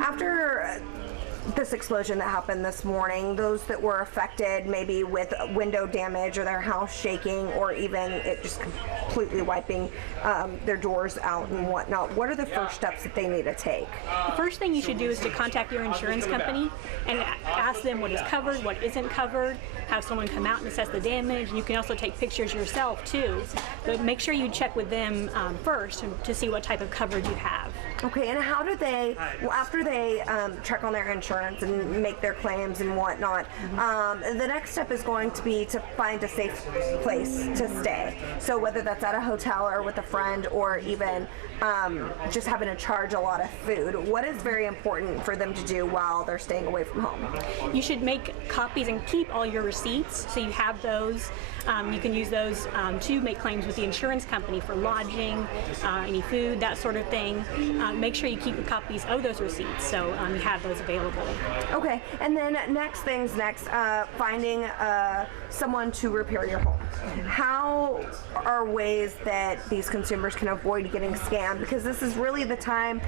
After this explosion that happened this morning, those that were affected maybe with window damage or their house shaking or even it just completely wiping their doors out and whatnot, what are the first steps that they need to take? The first thing you should do is to contact your insurance company and ask them what is covered, what isn't covered, have someone come out and assess the damage. You can also take pictures yourself too, but make sure you check with them first to see what type of coverage you have. Okay, and how do they, after they check on their insurance and make their claims and whatnot, the next step is going to be to find a safe place to stay. So whether that's at a hotel or with a friend or even just having to charge a lot of food, what is very important for them to do while they're staying away from home? You should make copies and keep all your receipts so you have those. You can use those to make claims with the insurance company for lodging, any food, that sort of thing. Make sure you keep copies of those receipts so you have those available. Okay, and then next things next, finding someone to repair your home. How are ways that these consumers can avoid getting scammed? Because this is really the time,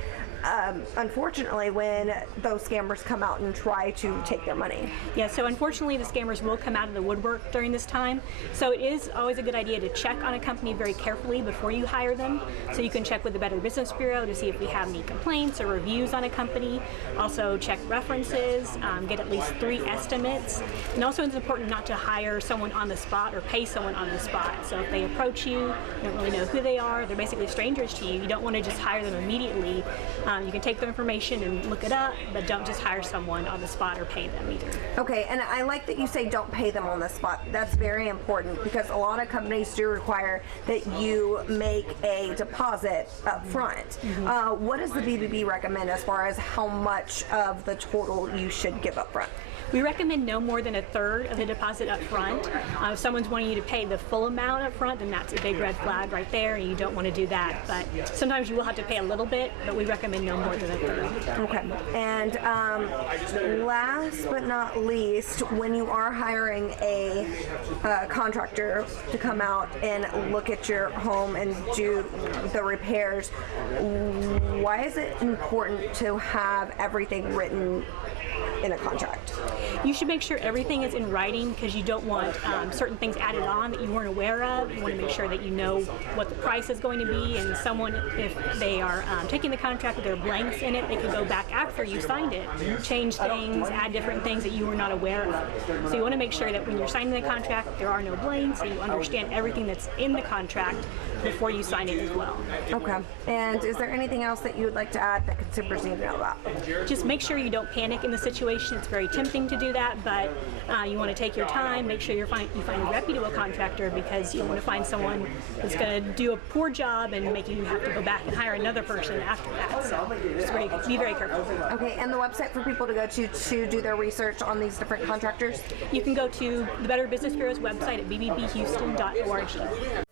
unfortunately, when those scammers come out and try to take their money. Yeah, so unfortunately the scammers will come out of the woodwork during this time. So it is always a good idea to check on a company very carefully before you hire them. So you can check with the Better Business Bureau to see if we have any complaints or reviews on a company. Also check references, get at least 3 estimates. And also it's important not to hire someone on the spot or pay someone on the spot. So if they approach you, you don't really know who they are, they're basically strangers to you, you don't want to just hire them immediately. You can take their information and look it up, but don't just hire someone on the spot or pay them either. Okay, and I like that you say don't pay them on the spot. That's very important because a lot of companies do require that you make a deposit up front. What does the BBB recommend as far as how much of the total you should give up front? We recommend no more than 1/3 of the deposit up front. If someone's wanting you to pay the full amount up front, then that's a big red flag right there, and you don't want to do that. But sometimes you will have to pay a little bit, but we recommend no more than 1/3. Okay. And last but not least, when you are hiring a contractor to come out and look at your home and do the repairs, why is it important to have everything written in a contract? You should make sure everything is in writing because you don't want certain things added on that you weren't aware of. You want to make sure that you know what the price is going to be, and someone, if they are taking the contract with their blanks in it, they could go back after you signed it, change things, add different things that you were not aware of. So you want to make sure that when you're signing the contract, there are no blanks, and you understand everything that's in the contract before you sign it as well. Okay. And is there anything else that you would like to add that consumers need to know about? Just make sure you don't panic in the situation. It's very tempting to do that, but you want to take your time, make sure you find a reputable contractor because you don't want to find someone that's going to do a poor job and make you have to go back and hire another person after that. So just be very careful. Okay, and the website for people to go to do their research on these different contractors? You can go to the Better Business Bureau's website at bbbhouston.org.